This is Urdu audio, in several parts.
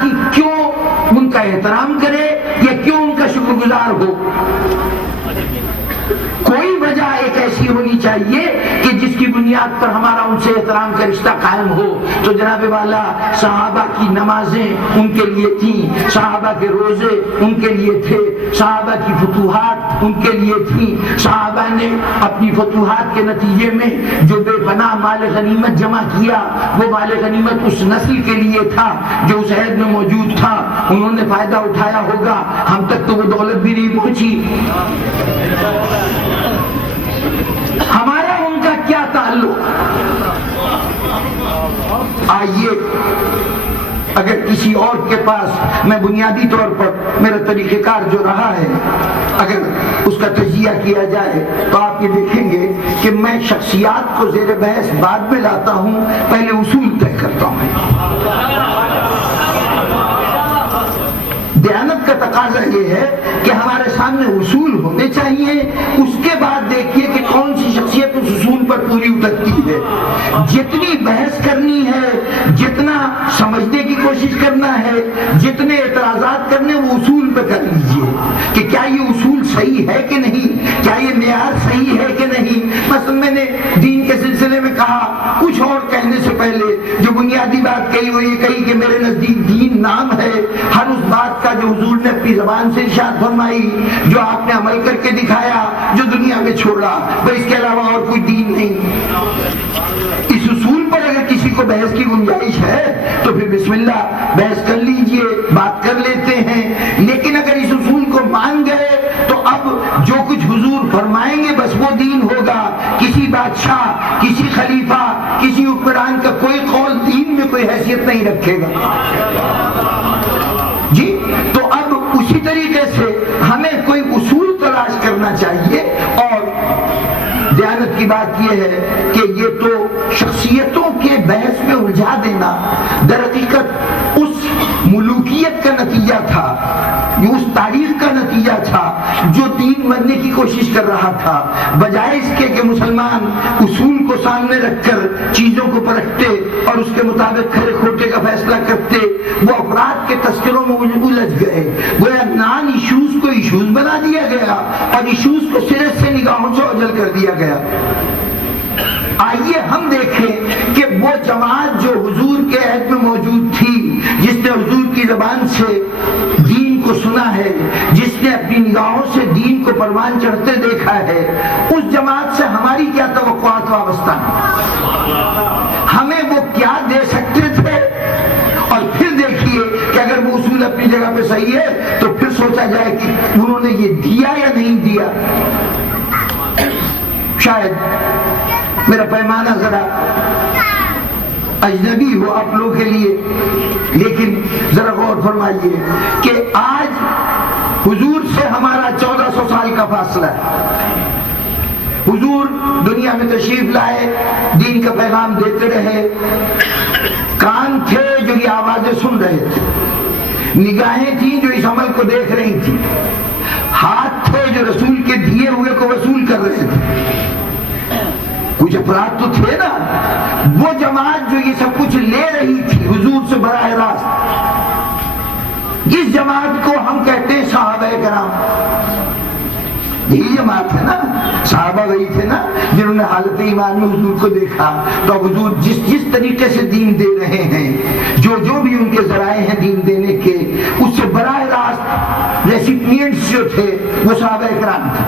کی کیوں ان کا احترام کرے یا کیوں ان کا شکر گزار ہو؟ کوئی وجہ ایک ایسی ہونی چاہیے کہ جس کی بنیاد پر ہمارا ان سے احترام کا رشتہ قائم ہو۔ تو جناب والا صحابہ کی نمازیں ان کے لیے تھیں، صحابہ کے روزے ان کے لیے تھے، صحابہ کی فتوحات ان کے لیے تھیں، صحابہ نے اپنی فتوحات کے نتیجے میں جو بے پناہ مال غنیمت جمع کیا وہ مال غنیمت اس نسل کے لیے تھا جو اس عہد میں موجود تھا، انہوں نے فائدہ اٹھایا ہوگا، ہم تک تو وہ دولت بھی نہیں پہنچی۔ ہمارا ان کا کیا تعلق؟ آئیے اگر کسی اور کے پاس میں بنیادی طور پر میرا طریقہ کار جو رہا ہے اگر اس کا تجزیہ کیا جائے تو آپ یہ دیکھیں گے کہ میں شخصیات کو زیر بحث بعد میں لاتا ہوں، پہلے اصول طے کرتا ہوں۔ دیانت کا تقاضا یہ ہے کہ ہمارے سامنے اصول ہونے چاہیے، اس کے بعد دیکھیے کہ کون سی شخصیت اس اصول پر پوری اترتی ہے۔ جتنی بحث کرنی ہے، جتنا سمجھنے کی کوشش کرنا ہے، جتنے اعتراضات کرنے وہ اصول پہ کر لیجئے کہ کیا یہ اصول صحیح ہے کہ نہیں، کیا یہ معیار صحیح ہے کہ نہیں۔ مثلا میں نے دین کے سلسلے میں کہا، کچھ اور کہنے سے پہلے جو بنیادی بات کہی وہ یہ کہی کہ میرے نزدیک دین نام ہے ہر اس بات کا جو حضور نے اپنی زبان سے ارشاد فرمائی، جو آپ نے عمل کر کے دکھایا، جو دنیا میں چھوڑا، بس اس کے علاوہ اور کوئی دین نہیں۔ اس اصول پر اگر کسی کو بحث کی گنجائش ہے تو پھر بسم اللہ بحث کر لیجئے، بات کر لیتے ہیں، لیکن اگر اس اصول کو مان گئے تو اب جو کچھ حضور فرمائیں گے بس وہ دین ہوگا۔ کسی بادشاہ، کسی خلیفہ، کسی حکمران کا کوئی قول دین میں کوئی حیثیت نہیں رکھے گا۔ جی تو اب اسی طریقے سے ہمیں کوئی اصول تلاش کرنا چاہیے، اور دیانت کی بات یہ ہے کہ یہ تو شخصیتوں کے بحث میں الجھا دینا در حقیقت اس ملوکیت کا نتیجہ تھا، یہ اس تاریخ کا نتیجہ تھا جو دین بننے کی کوشش کر رہا تھا، بجائے اس کے کہ مسلمان اصول کو سامنے رکھ کر چیزوں کو پرکھتے اور اس کے مطابق کھرے کھوٹے کا فیصلہ کرتے، وہ افراد کے تذکروں میں الجھ گئے، گویا نان ایشوز کو ایشوز بنا دیا گیا اور ایشوز کو سرے سے نگاہوں سے اوجھل کر دیا گیا۔ آئیے ہم دیکھیں کہ وہ جماعت جو حضور کے عہد میں موجود تھی، جس نے حضور کی زبان سے دین کو سنا ہے، جس نے اپنی نگاہوں سے دین کو پروان چڑھتے دیکھا ہے، اس جماعت سے ہماری کیا توقعات وابستہ ہیں؟ ہمیں وہ کیا دے سکتے تھے؟ اور پھر دیکھیے کہ اگر وہ اصول اپنی جگہ پہ صحیح ہے تو پھر سوچا جائے کہ انہوں نے یہ دیا یا نہیں دیا۔ شاید میرا پیمانہ ذرا اجنبی ہو آپ لوگوں کے لیے، لیکن ذرا غور فرمائیے کہ آج حضور سے ہمارا 1400 سال کا فاصلہ ہے۔ حضور دنیا میں تشریف لائے، دین کا پیغام دیتے رہے، کان تھے جو یہ آوازیں سن رہے تھے، نگاہیں تھیں جو اس عمل کو دیکھ رہی تھیں، ہاتھ تھے جو رسول کے دیے ہوئے کو وصول کر رہے تھے، کچھ افراد تو تھے نا، وہ جماعت جو یہ سب کچھ لے رہی تھی حضور سے براہ راست، جس جماعت کو ہم کہتے ہیں صحابہ کرام، یہی جماعت ہے نا، صحابہ وہی تھے نا جنہوں نے حالت ایمان میں حضور کو دیکھا، تو حضور جس طریقے سے دین دے رہے ہیں، جو بھی ان کے ذرائع ہیں دین دینے کے، اس سے براہ راست ریسیپینٹس جو تھے وہ صحابہ کرام تھے۔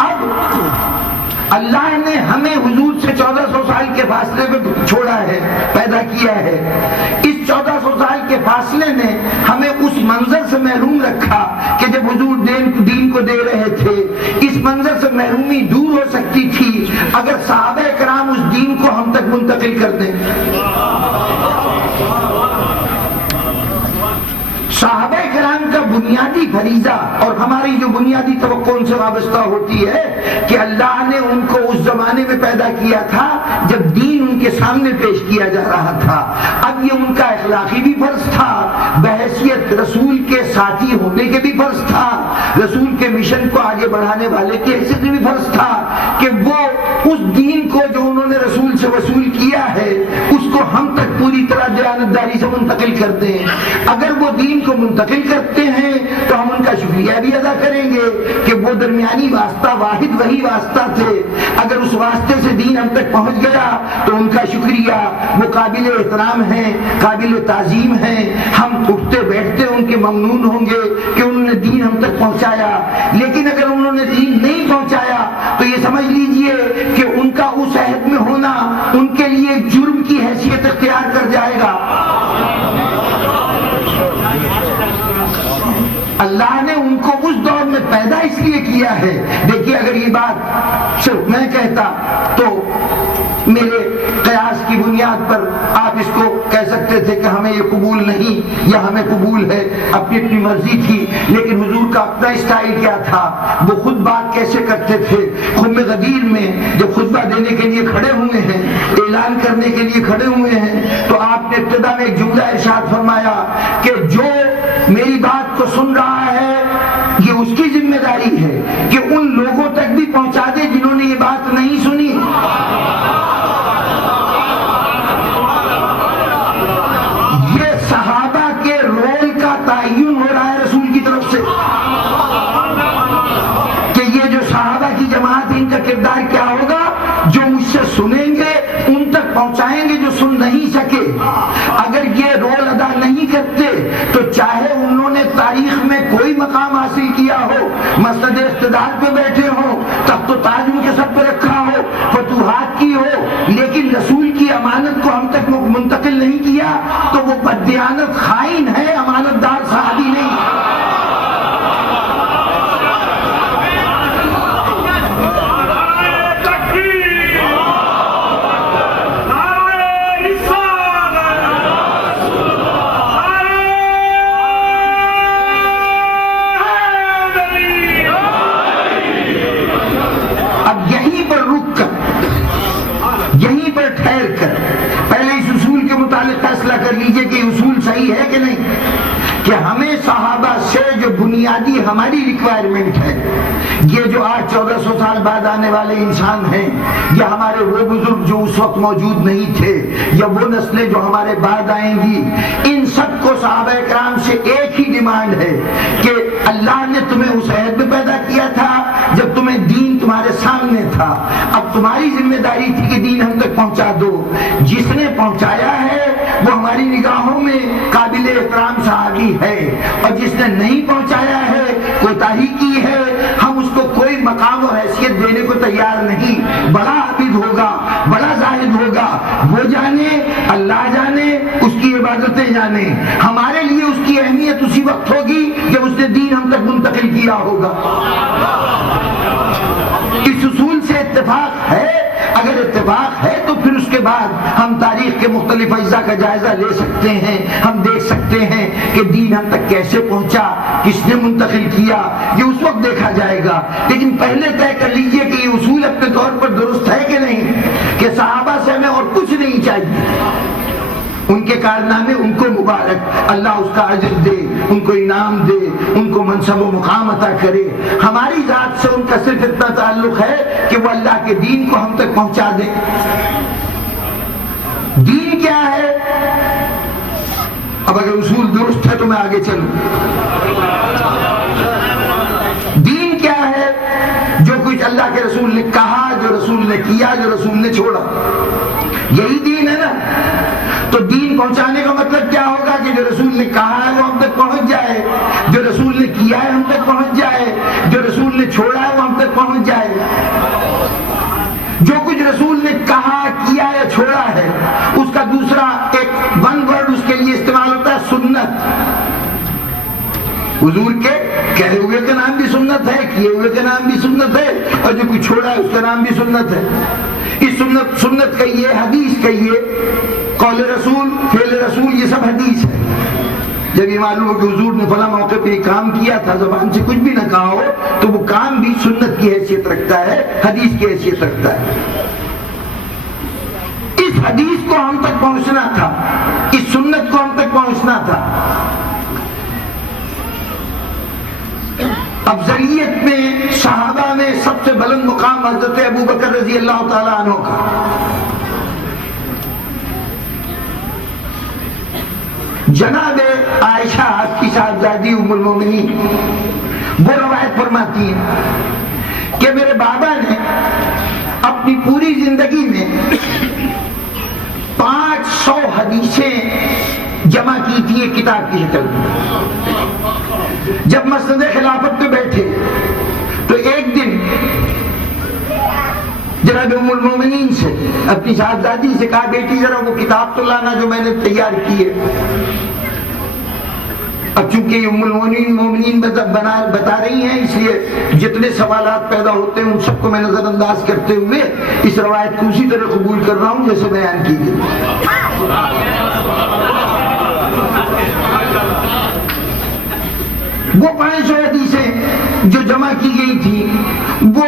اب اللہ نے ہمیں حضور سے 1400 سال کے فاصلے پہ چھوڑا ہے، پیدا کیا ہے۔ اس 1400 سال کے فاصلے نے ہمیں اس منظر سے محروم رکھا کہ جب حضور دین کو دے رہے تھے، اس منظر سے محرومی دور ہو سکتی تھی اگر صحابہ کرام اس دین کو ہم تک منتقل کر دیں۔ صحابہ کرام کا بنیادی فریضہ اور ہماری جو بنیادی توقع ان سے وابستہ ہوتی ہے کہ اللہ نے ان کو اس زمانے میں پیدا کیا تھا جب دین ان کے سامنے پیش کیا جا رہا تھا۔ اب یہ ان کا اخلاقی بھی فرض تھا، بحیثیت رسول کے ساتھی ہونے کے بھی فرض تھا، رسول کے مشن کو آگے بڑھانے والے کی حیثیت بھی فرض تھا کہ وہ اس دین کو جو انہوں نے رسول سے وصول کیا ہے اس کو ہم تک پوری طرح دیانتداری سے منتقل کرتے ہیں. اگر وہ دین کو منتقل کرتے ہیں تو ہم ان کا شکریہ بھی ادا کریں گے کہ وہ درمیانی واسطہ واحد وہی واسطہ تھے. اگر اس واسطے سے دین ہم تک پہنچ گیا تو ان کا شکریہ، وہ قابل احترام ہیں، قابل تعظیم ہیں. ہم اٹھتے بیٹھتے ان کے ممنون ہوں گے کہ انہوں نے دین ہم تک پہنچایا. لیکن اگر انہوں نے دین نہیں پہنچایا تو یہ سمجھ لیجئے کہ ان کا اس عہد میں ہونا ان کے لیے جرم کی حیثیت اختیار کر جائے گا. اللہ نے ان کو اس دور میں پیدا اس لیے کیا ہے. دیکھیے اگر یہ بات صرف میں کہتا تو میرے قیاس کی بنیاد پر آپ اس کو کہہ سکتے تھے کہ ہمیں یہ قبول نہیں یا ہمیں قبول ہے، اپنی اپنی مرضی تھی. لیکن حضور کا اپنا اسٹائل کیا تھا، وہ خود بات کیسے کرتے تھے. خم غدیر میں جب خطبہ دینے کے لیے کھڑے ہوئے ہیں، اعلان کرنے کے لیے کھڑے ہوئے ہیں، تو آپ نے ابتدا میں ایک جملہ ارشاد فرمایا کہ جو میری بات کو سن رہا ہے یہ اس کی ذمہ داری ہے کہ ان لوگوں تک بھی پہنچا دے جنہوں نے یہ بات نہیں سنی. یہ صحابہ کے رول کا تعین ہو رہا ہے رسول کی طرف سے کہ یہ جو صحابہ کی جماعت ان کا کردار کیا ہوگا، جو مجھ سے سنیں گے ان تک پہنچائیں گے جو سن نہیں سکے. اگر یہ رول ادا نہیں کرتے تو چاہے انہوں نے تاریخ میں کوئی مقام حاصل کیا ہو، مسند اقتدار پہ بیٹھے ہو، تخت و تاج ان کے سب پہ رکھا ہو، فتوحات کی ہو، لیکن رسول کی امانت کو ہم تک منتقل نہیں کیا تو وہ بددیانت خائن ہے، امانت دار صحابی نہیں. فیصلہ کر لیجئے کہ اصول صحیح ہے کہ نہیں، کہ ہمیں صحابہ سے جو بنیادی ہماری ریکوائرمنٹ ہے، یہ جو آج 1400 سال بعد آنے والے انسان ہیں، یا ہمارے وہ بزرگ جو اس وقت موجود نہیں تھے، یا وہ نسلیں جو ہمارے بعد آئیں گی، ان سب کو صحابہ کرام سے ایک ہی ڈیمانڈ ہے کہ اللہ نے تمہیں اس عہد میں پیدا کیا تھا جب تمہیں دین تمہارے سامنے تھا. اب تمہاری ذمہ داری تھی کہ دین ہم تک پہنچا دو. جس نے پہنچایا ہے وہ ہماری نگاہوں میں قابل احترام صحابی ہے، اور جس نے نہیں پہنچایا ہے، کوتاہی کی ہے، ہم اس کو کوئی مقام اور حیثیت دینے کو تیار نہیں. بڑا عابد ہوگا، بڑا زاہد ہوگا، وہ جانے، اللہ جانے، اس کی عبادتیں جانے. ہمارے لیے اس کی اہمیت اسی وقت ہوگی جب اس نے دین ہم تک منتقل کیا ہوگا. اس اصول سے اتفاق ہے. اگر اتفاق ہے تو پھر اس کے بعد ہم تاریخ کے مختلف اجزاء کا جائزہ لے سکتے ہیں. ہم دیکھ سکتے ہیں کہ دین ہم تک کیسے پہنچا، کس نے منتقل کیا، یہ اس وقت دیکھا جائے گا. لیکن پہلے طے کر لیجئے کہ یہ اصول اپنے طور پر درست ہے کہ نہیں، کہ صحابہ سے ہمیں اور کچھ نہیں چاہیے. ان کے کارنامے ان کو مبارک، اللہ اس کا اجر دے، ان کو انعام دے، ان کو منصب و مقام عطا کرے. ہماری ذات سے ان کا صرف اتنا تعلق ہے کہ وہ اللہ کے دین کو ہم تک پہنچا دیں. دین کیا ہے؟ اب اگر اصول درست ہے تو میں آگے چلوں. دین کیا ہے؟ جو کچھ اللہ کے رسول نے کہا، جو رسول نے کیا، جو رسول نے چھوڑا، یہی دین ہے نا. تو دین پہنچانے کا مطلب کیا ہوگا کہ جو رسول نے کہا ہے وہ ہم تک پہنچ جائے، جو رسول نے کیا ہے ہم تک پہنچ جائے، جو رسول نے چھوڑا ہے وہ ہم تک پہنچ جائے. جو کچھ رسول نے کہا، کیا یا چھوڑا ہے، اس کا دوسرا ایک ون ورڈ اس کے لیے استعمال ہوتا ہے سنت. حضور کے کہے ہوئے کا نام بھی سنت ہے، کیے ہوئے کا نام بھی سنت ہے، اور جو کچھ چھوڑا ہے اس کا نام بھی سنت ہے. اس سنت کہیے، حدیث کہیے، قول رسول، فعل رسول، یہ سب حدیث ہے. جب یہ معلوم ہو کہ حضور نے فلاں موقع پہ یہ کام کیا تھا، زبان سے کچھ بھی نہ کہا ہو، تو وہ کام بھی سنت کی حیثیت رکھتا ہے، حدیث کی حیثیت رکھتا ہے. اس حدیث کو ہم تک پہنچنا تھا، اس سنت کو ہم تک پہنچنا تھا. افضلیت میں صحابہ میں سب سے بلند مقام حضرت ابو بکر رضی اللہ تعالیٰ عنہ کا. جناب عائشہ آپ کی صاحبزادی ام المومنین وہ روایت فرماتی ہیں کہ میرے بابا نے اپنی پوری زندگی میں 500 حدیثیں جمع کی تھی ایک کتاب کی شکل میں. جب مسند خلافت پہ بیٹھے تو ایک دن جناب ام المومنین سے اپنی صاحبزادی سے کہا بیٹی ذرا وہ کتاب تو لانا جو میں نے تیار کی ہے. اب چونکہ ام المومنین بتا رہی ہیں اس لیے جتنے سوالات پیدا ہوتے ہیں ان سب کو میں نظر انداز کرتے ہوئے اس روایت کو اسی طرح قبول کر رہا ہوں جیسے بیان کی گئی. وہ 500 حدیثیں جو جمع کی گئی تھی وہ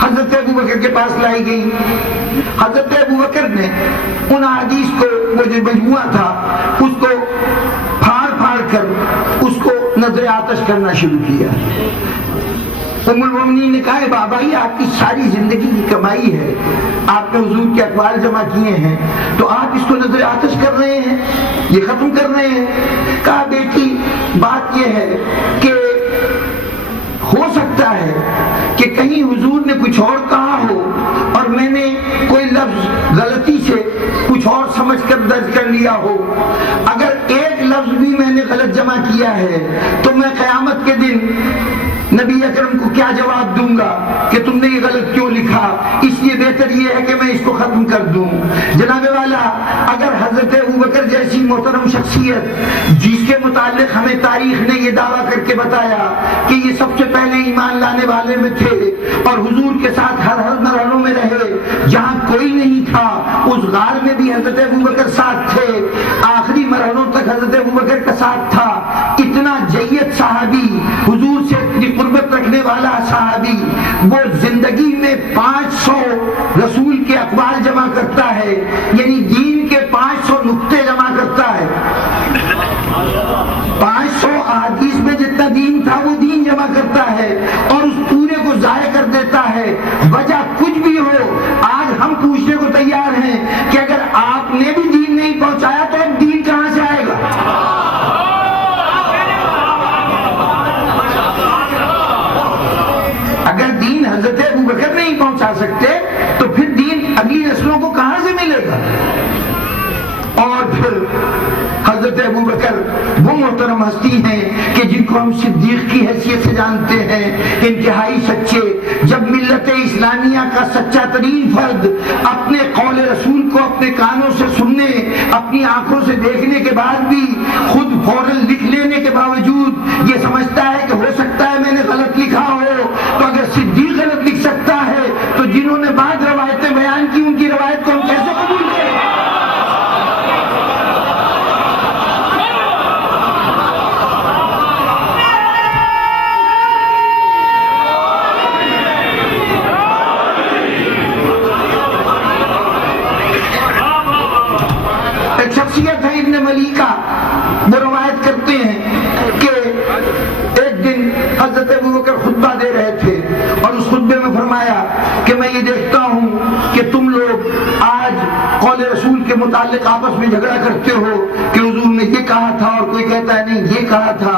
حضرت ابو بکر کے پاس لائی گئی. حضرت ابو بکر نے ان حدیث کو وہ جو مجموعہ تھا اس کو پھاڑ کر اس کو نظر آتش کرنا شروع کیا. ام المومنین نے کہا بابا یہ آپ کی ساری زندگی کی کمائی ہے, آپ نے حضور کے اقوال جمع کیے ہیں تو آپ اس کو نظر آتش کر رہے ہیں, یہ ختم کر رہے ہیں. کہا بیٹی بات یہ ہے کہ ہو سکتا ہے کہ کہیں حضور نے کچھ اور کہا ہو اور میں نے کوئی لفظ غلطی سے کچھ اور سمجھ کر درج کر لیا ہو. اگر ایک لفظ بھی میں نے غلط جمع کیا ہے تو میں قیامت کے دن نبی اکرم کو کیا جواب دوں گا کہ تم نے یہ غلط کیوں لکھا, اس لیے بہتر یہ ہے کہ میں اس کو ختم کر دوں. جناب والا اگر حضرت ابوبکر جیسی محترم شخصیت جس کے متعلق ہمیں تاریخ نے یہ دعویٰ کر کے بتایا کہ یہ سب سے پہلے ایمان لانے والے میں تھے اور حضور کے ساتھ ہر مرحلوں میں رہے, جہاں کوئی نہیں تھا اس غار میں بھی حضرت ابوبکر ساتھ تھے, آخری مرحلوں تک حضرت ابوبکر کا ساتھ تھا, اتنا جید صحابی, حضور سے اتنی قربت رکھنے والا صحابی, وہ زندگی میں 500 رسول کے اقوال جمع کرتا ہے, یعنی دین کے 500 نقطے جمع کرتا ہے. 500 احادیث میں جتنا دین تھا وہ دین جمع کرتا ہے اور اس پورے کو ضائع کر دیتا ہے. وجہ کچھ بھی ہو, آج ہم پوچھنے کو تیار ہیں کہ اگر آپ نے بھی دین نہیں پہنچایا تو اب دین کہاں سے آئے گا؟ اگر دین حضرت ابوبکر نہیں پہنچا سکتے تو پھر دین اگلی نسلوں کو کہاں سے ملے گا؟ اور پھر حضرت ابوبکر وہ محترم ہستی ہیں کہ جن کو ہم صدیق کی حیثیت سے جانتے ہیں, انتہائی سچے. جب ملت اسلامیہ کا سچا ترین فرد اپنے قول رسول کو اپنے کانوں سے سننے, اپنی آنکھوں سے دیکھنے کے بعد بھی خود فوراً لکھ لینے کے باوجود یہ سمجھتا ہے کہ ہو سکتا ہے میں نے غلط لکھا ہو, تو اگر صدیق غلط لکھ سکتا ہے تو جنہوں نے بعد روایتیں بیان کی ان کی روایت کو ہم کیسے قبول کریں؟ شخصیت ہے ابن ملیکہ, وہ روایت کرتے ہیں کہ ایک دن حضرت ابوبکر خطبہ دے رہے تھے اور اس خطبے میں فرمایا کہ میں یہ دیکھتا ہوں کہ تم لوگ آج قول رسول کے متعلق آپس میں جھگڑا کرتے ہو کہ حضور نے یہ کہا تھا اور کوئی کہتا ہے نہیں یہ کہا تھا.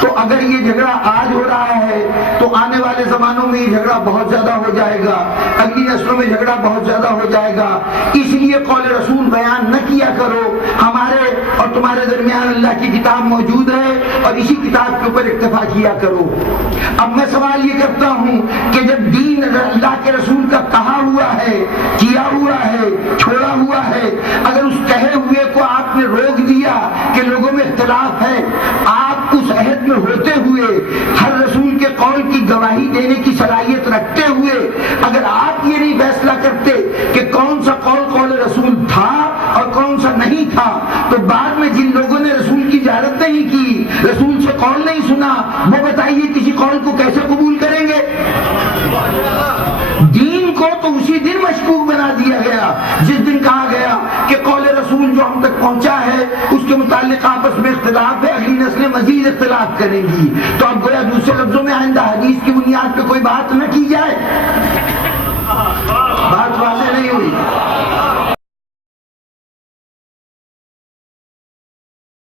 تو اگر یہ جھگڑا آج ہو رہا ہے تو آنے والے زمانوں میں یہ جھگڑا بہت زیادہ ہو جائے گا, اگلی نسلوں میں جھگڑا بہت زیادہ ہو جائے گا. اس لیے قول رسول بیان نہ کیا کرو, ہمارے اور تمہارے درمیان اللہ کی کتاب موجود ہے اور اسی کتاب کے اوپر اکتفا کیا کرو. اب میں سوال یہ کرتا ہوں کہ جب دین اللہ کے رسول کا کہا ہوا ہے, کیا ہوا ہے, چھوڑا ہوا ہے, اگر اس کہے ہوئے کو آپ نے روک دیا کہ لوگوں میں اختلاف ہے, آپ اس عہد میں ہوتے ہوئے ہر رسول کے قول کی گواہی دینے کی صلاحیت رکھتے ہوئے اگر آپ یہ نہیں فیصلہ کرتے کہ کون سا قول رسول تھا اور کون سا نہیں تھا, تو بعد میں جن لوگوں نے رسول کی زیارت نہیں کی, رسول سے قول نہیں سنا, وہ بتائیے کسی قول کو کیسے قبول کریں گے؟ دین کو تو اسی دن مشکوک بنا دیا گیا جس دن کہا گیا کہ قول رسول جو ہم تک پہنچا ہے اس کے متعلق آپس میں اختلاف ہے، اگلی نسلیں مزید اختلاف کریں گی، تو اب گویا دوسرے لفظوں میں آئندہ حدیث کی بنیاد پہ کوئی بات نہ کی جائے. بات واضح نہیں ہوئی.